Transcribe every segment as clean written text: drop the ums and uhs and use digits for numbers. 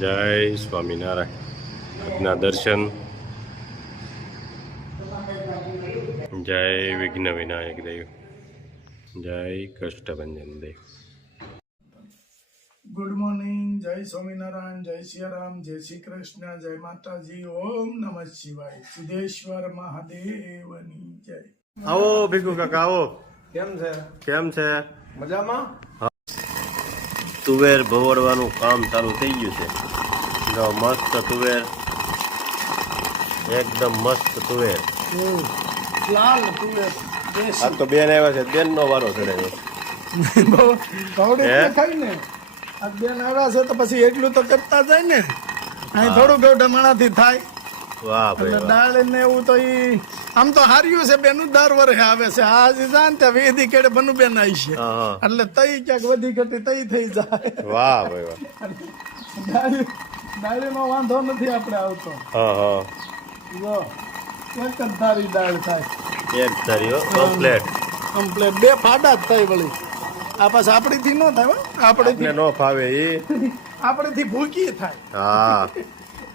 જય સ્વામિનારાયણ. આજના દર્શન. જય વિઘ્ન વિનાયક દેવ. જય કષ્ટભંજન દેવ. Good morning. જય સ્વામિનારાયણ, જય સિયારામ, જય શ્રી કૃષ્ણ, જય માતાજી, ઓમ નમઃ શિવાય, સિદ્ધેશ્વર મહાદેવની જય. આવો ભીખુ કાકા આવો. કેમ છે? કેમ છે? મજામાં? તુવેર ભવડવાનું કામ ચાલુ થઈ ગયું છે. જો મસ્ત તુવેર, એકદમ મસ્ત તુવેર. લાલ તુવેર આ તો બેન આવ્યા છે, બેન નો વારો ચડાવ્યો. થાય ને આ બેન આવ્યા છે તો પછી એટલું તો કરતા જાય ને. અહીં થોડું ગૌઢમણાથી થાય. વાહ ભાઈ એટલે વાહ. દાળ ને એવું તો ઈ આમ તો હાર્યું છે. બેનું દર વર્ષે આવે છે. આજ જાણ ત્યાં વેદી કેડે બનુ બેન આવી છે હા હા. એટલે તઈ ક્યાંક વધી ઘટી તઈ થઈ જાય. વાહ ભાઈ વાહ. દાળીનો વાંધો નથી આપણે આવતો. હા હા. જો એક જ ધારી દાળ થાય. એક ધારીઓ કમ્પ્લેટ. કમ્પ્લેટ બે ફાડા જ થાય વળી. આ પાછા આપણીથી ન થાય હો. આપણે નો ફાવે ઈ. આપણીથી ભૂકી થાય, હા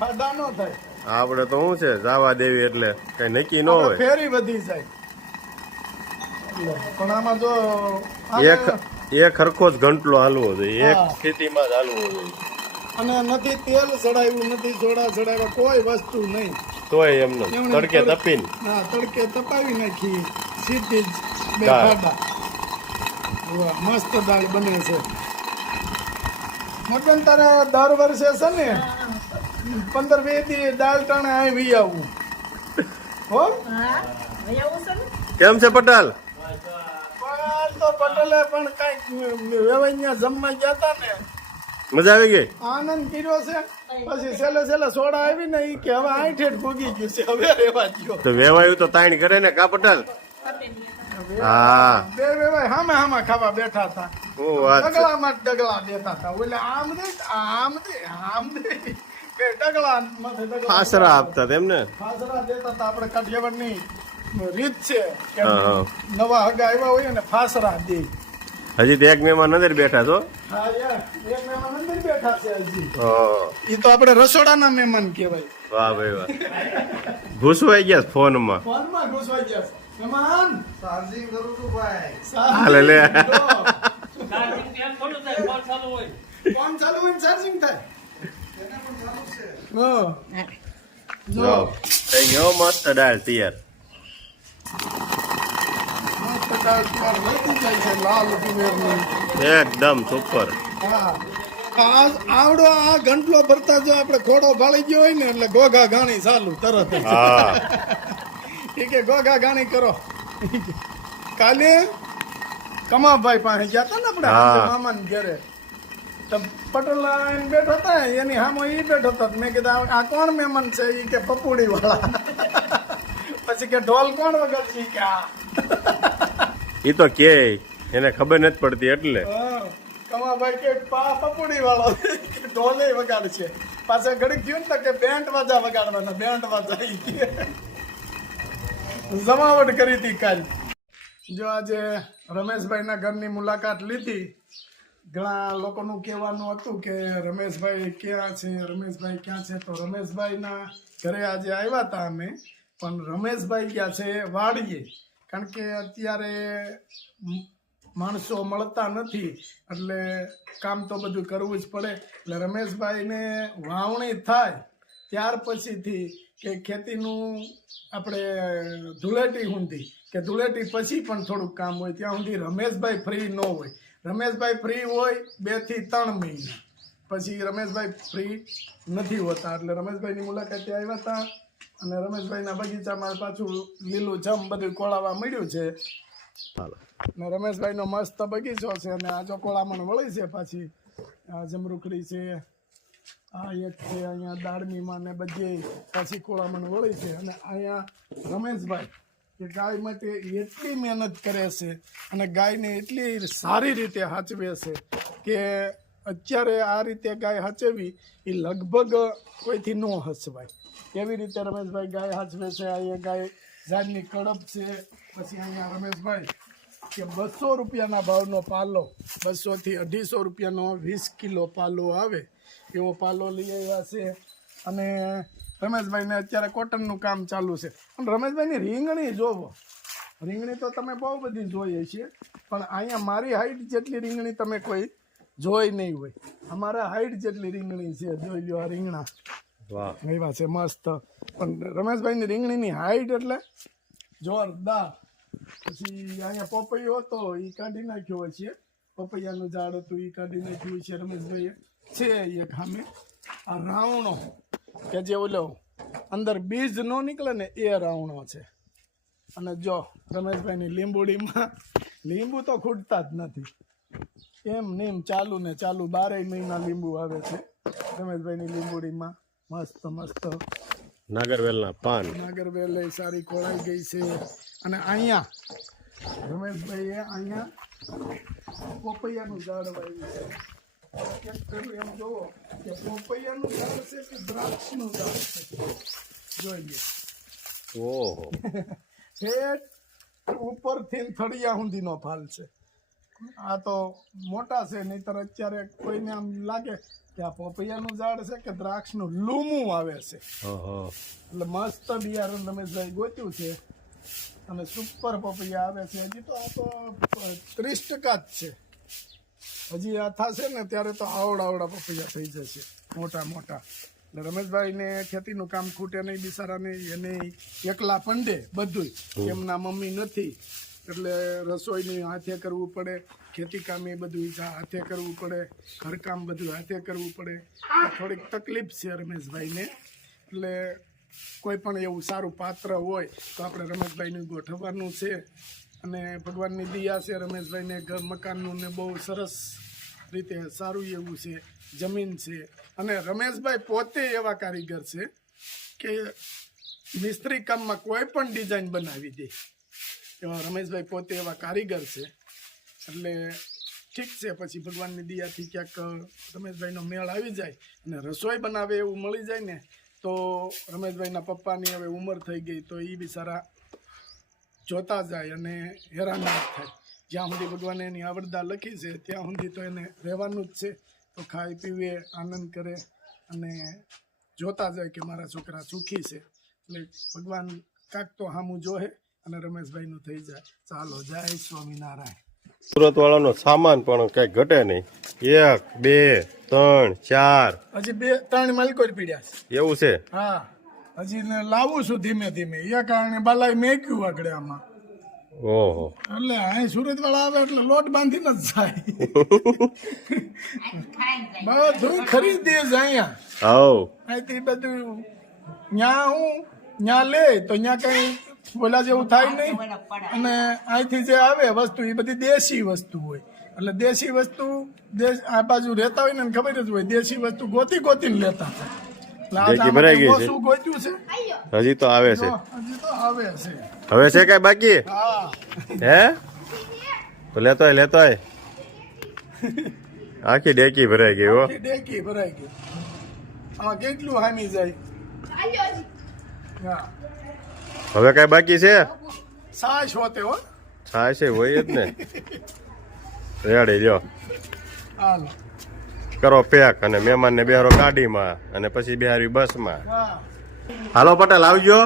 ફાડા ન થાય. આપણે તો શું છે જાવા દેવી એટલે કઈ નક્કી ન આપણે હોય. ફેરી વધી જાય. પણ આમાં જો એક હરખો જ ઘંટલો હાલવો જોઈએ. એક હા. સ્થિતિમાં જ હાલવો જોઈએ. અને નથી તેલ ચડાવ્યું, નથી સોડા ચડાવ્યા, કોઈ વસ્તુ નહીં. તોય એમને તડકે તપીને હા, તડકે તપાવી નાખી સીધી જ બે દાળ. ફાડા. વાહ, મસ્ત દાળ બને છે. મટન તારે દર વર્ષે છે ને 15-20 દી દાળ ટાણે આવી આવું હો. કેમ છે પટેલ? પણ તો પટેલે પણ કઈક વેવાઈયા જમવા ગયા હતા ને, મજા આવી ગઈ? આનંદ કર્યો છે. પછી છેલ્લે સોડા આવી ને ઈ કે હવે આઠેઠ ભૂગી ગયું છે, હવે રેવા ગયો. તો વેવાયું તો તાણ કરે ને કા પટેલ? હા. બે વેવાય હામે ખાવા બેઠા હતા. શું વાત છે. ડગલામાં જ ડગલા દેતા હતા. ઓલે આમ દે બે ડગલા માથે ડગલા આશરા આપતા તેમ ને. ફાસરા દેતા હતા. આપણે કાઠિયાવાડની રીત છે કે હા, હા. નવા હગા આવ્યા હોય ને ફાસરા દે. હજી તો એક મહેમાન અંદર બેઠા છો. હા યાર, એક મહેમાન અંદર બેઠા છે હજી. ઓહો. ઈ તો આપણે રસોડાના મહેમાન કહેવાય. વાહ ભાઈ વાહ. ઘૂસવાઈ ગયા ફોનમાં. ફોનમાં ઘૂસવાઈ ગયા છે. મહેમાન ચાર્જિંગ કરું છું ભાઈ. હાલે લે. ફોન ચાલુ હોય ચાર્જિંગ થાય. એને પણ ચાલુ છે. હા. જો જો થઈ ગયો મસ્ત દાળ તૈયાર. મસ્ત દાળ તૈયાર વધી જાય છે લાલ તુવેરની. એકદમ સુપર. હા. આવડો આ ઘંટલો ભરતા જો આપણે ઘોડો ભાળી ગયો હોય ને એટલે ઘોઘા ઘાણી ચાલુ તરત જ. હા. ઠીક છે, ઘોઘા ઘાણી કરો. કાલે કમાભાઈ પાસે ગયા હતા ને આપણે હા. મામાને ઘરે. તો પટેલ આવીને બેઠો હતા, એની સામે ઈ બેઠો હતો. મેં કીધું આ કોણ મહેમાન છે? ઈ કે પપુડી વાળા. પછી કે ઢોલ કોણ વગાડશે? ઈ કે આ. ઈ તો કે એને ખબર નથી પડતી એટલે. હા, કમાભાઈ કે પપુડી વાળો ઢોલે વગાડશે. પાછા ઘડીક થયું ને તો કે બેન્ડ વાજા વગાડવાના, બેન્ડ વાજા. ઈ કે જમાવટ કરી હતી કાલ. જો આજે રમેશભાઈના ઘરની મુલાકાત લીધી. ઘણા લોકોનું કહેવાનું હતું કે રમેશભાઈ ક્યાં છે, રમેશભાઈ ક્યાં છે. તો રમેશભાઈના ઘરે આજે આવ્યા હતા અમે. પણ રમેશભાઈ ગયા છે વાડીએ. કારણ કે અત્યારે માણસો મળતા નથી એટલે કામ તો બધું કરવું જ પડે. એટલે રમેશભાઈને વાવણી થાય ત્યાર પછીથી કે ખેતીનું આપણે ધૂળેટી સુધી કે ધૂળેટી પછી પણ થોડુંક કામ હોય ત્યાં સુધી રમેશભાઈ ફ્રી ન હોય. રમેશભાઈ ફ્રી હોય 2 થી 3 મહિના પછી રમેશભાઈ ફ્રી નથી હોતા. એટલે રમેશભાઈની મુલાકાતે આવ્યા હતા અને રમેશભાઈના બગીચામાં પાછું લીલું જમ બધું કોળાવા મળ્યું છે. ને રમેશભાઈનો મસ્ત બગીચો છે અને આ જો કોળામણ વળી છે. પાછી આ જમરૂખડી છે, આ એક છે અહીંયા દાળમીમાં ને બધે પાછી કોળામણ વળી છે. અને અહીંયા રમેશભાઈ કે ગાય માટે એટલી મહેનત કરે છે અને ગાયને એટલી સારી રીતે સાચવે છે કે અત્યારે આ રીતે ગાય સાચવવી એ લગભગ કોઈથી ન હસવાય એવી રીતે રમેશભાઈ ગાય સાચવે છે. અહીંયા ગાય ઝાડની કડપ છે. પછી અહીંયા રમેશભાઈ કે 200 રૂપિયાના ભાવનો પાલો, 200 થી 250 રૂપિયાનો 20 કિલો પાલો આવે એવો પાલો લઈ આવ્યા છે. અને રમેશભાઈને અત્યારે કોટનનું કામ ચાલુ છે. અને રમેશભાઈની રીંગણી જોવો, રીંગણી તો તમે બહુ બધી જોઈએ છે, પણ અહીંયા મારી હાઈટ જેટલી રીંગણી તમે કોઈ જોઈ નહીં હોય. અમારા હાઈટ જેટલી રીંગણી છે, જોઈ લો આ રીંગણા વાહ એવા છે મસ્ત. પણ રમેશભાઈની રીંગણીની હાઈટ એટલે જોરદાર. પછી અહીંયા પપૈયો હતો એ કાઢી નાખ્યો છે, પપૈયાનું ઝાડ હતું એ કાઢી નાખ્યું છે રમેશભાઈએ. છે એક સામે આ રાવણો કે જે ઓલો અંદર બીજ ન નીકળે ને એ રાવણો છે. અને જો રમેશભાઈની લીંબુડીમાં લીંબુ તો ખૂટતા જ નથી, એમ નેમ ચાલુ ને ચાલુ 12 મહિના લીંબુ આવે છે રમેશભાઈની લીંબુડીમાં. મસ્ત મસ્ત નાગરવેલના પાન. નાગરવેલ સારી ખોળાઈ ગઈ છે. અને અહીંયા રમેશભાઈએ અહીંયા પોપૈયાનું ઝાડ વાવ્યું છે. એક ફેરું એમ જોવો કે પોપૈયાનું ઝાડ છે કે દ્રાક્ષનું ઝાડ છે, જોઈ લે. ઓહો ઠેઠ ઉપરથી થળિયા સુધીનો ફાલ છે. આ તો મોટા છે, નહીતર અત્યારે કોઈને આમ લાગે કે આ પપૈયાનું ઝાડ છે કે દ્રાક્ષનું લૂમું આવે છે. એટલે મસ્ત બિયારણ રમેશભાઈ ગોત્યું છે અને સુપર પપૈયા આવે છે. હજી તો આ તો 30% જ છે. હજી આ થશે ને ત્યારે તો આવડા પપૈયા થઈ જશે, મોટા મોટા. એટલે રમેશભાઈને ખેતીનું કામ ખૂટે નહીં બિચારાને, એને એકલા પંડે બધું. એમના મમ્મી નથી એટલે રસોઈની હાથે કરવું પડે, ખેતી કામ એ બધું હાથે કરવું પડે, ઘરકામ બધું હાથે કરવું પડે. થોડીક તકલીફ છે રમેશભાઈને. એટલે કોઈ પણ એવું સારું પાત્ર હોય તો આપણે રમેશભાઈનું ગોઠવવાનું છે. અને ભગવાનની દયા છે રમેશભાઈને ઘર મકાનનું ને બહુ સરસ રીતે સારું એવું છે, જમીન છે. અને રમેશભાઈ પોતે એવા કારીગર છે કે મિસ્ત્રી કામમાં કોઈ પણ ડિઝાઇન બનાવી દે એવા રમેશભાઈ પોતે એવા કારીગર છે. એટલે ઠીક છે, પછી ભગવાનની દયાથી ક્યાંક રમેશભાઈનો મેળ આવી જાય અને રસોઈ બનાવે એવું મળી જાય ને તો રમેશભાઈના પપ્પાની હવે ઉંમર થઈ ગઈ તો એ બિચારા જોતા જાય અને હેરાન ના થાય. જ્યાં સુધી ભગવાને એની આવડતા લખી છે ત્યાં સુધી તો એને રહેવાનું જ છે. તો ખાઈ પીવે, આનંદ કરે અને જોતા જાય કે મારા છોકરા સુખી છે. એટલે ભગવાન કાંક તો સામું જોહે અને રમેશભાઈનું થઈ જાય. ચાલો, જય સ્વામિનારાયણ. સુરત વાળાનો સામાન પણ કઈ ઘટે નહીં. 1 2 3 4 હજી 2-3 માલિકો પીડ્યા છે. એવું છે. હા, હજી ને લાવું છું ધીમે ધીમે. એ કારણે બાલાએ મેક્યું આગળ આમાં. ઓહો એટલે અહીં સુરત વાળા આવે એટલે લોટ બાંધીને જ જાય. બધું ખરીદી જ અહીંયા. આવ અહીંથી બધું ન્યા લે તો ન્યા કઈ બોલા જેવું થાય નહીં. અને અહીંથી જે આવે વસ્તુ એ બધી દેશી વસ્તુ હોય. એટલે દેશી વસ્તુ આ બાજુ રહેતા હોય ને ખબર જ હોય, દેશી વસ્તુ ગોતીને લેતા થાય. ડેકી ભરાઈ ગઈ છે. શું ગોત્યું છે? હજી તો આવે છે. હજી તો આવે છે. હવે છે કઈ બાકી? હા, હે તો લેતોય આખી ડેકી ભરાઈ ગઈ. હો આખી ડેકી ભરાઈ ગઈ. આમાં કેટલું હામી જાય. હા, હવે કઈ બાકી છે? સાસ હોતે હો. થાય છે હોય જ ને. રેડી લ્યો, હાલો. કરો પેક અને મહેમાનને બેહારો ગાડીમાં અને પછી બેહારી બસમાં. હા, હાલો પટેલ આવજો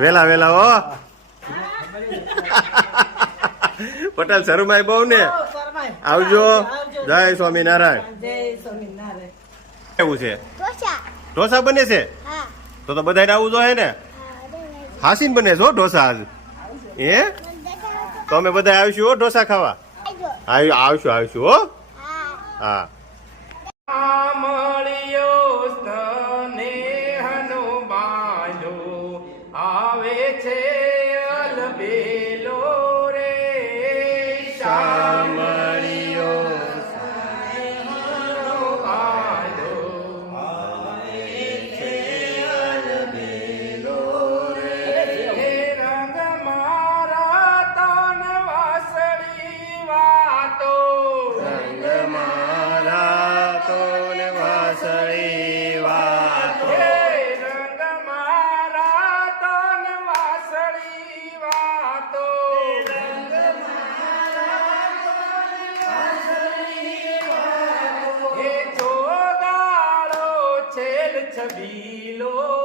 વેલા હો. પટેલ શરૂમાં બહુ ને આવજો. જય સ્વામિનારાયણ. એવું છે ઢોસા બને છે તો બધાને આવું જોઈએ ને. હાસીન બને છે હો ઢોસા આજ. તો અમે બધા આવીશું હો ઢોસા ખાવા. આવશું હો. હા. આવે છે અલબેલો રે રંગ મારા તન વાસળી વાતો છબીલો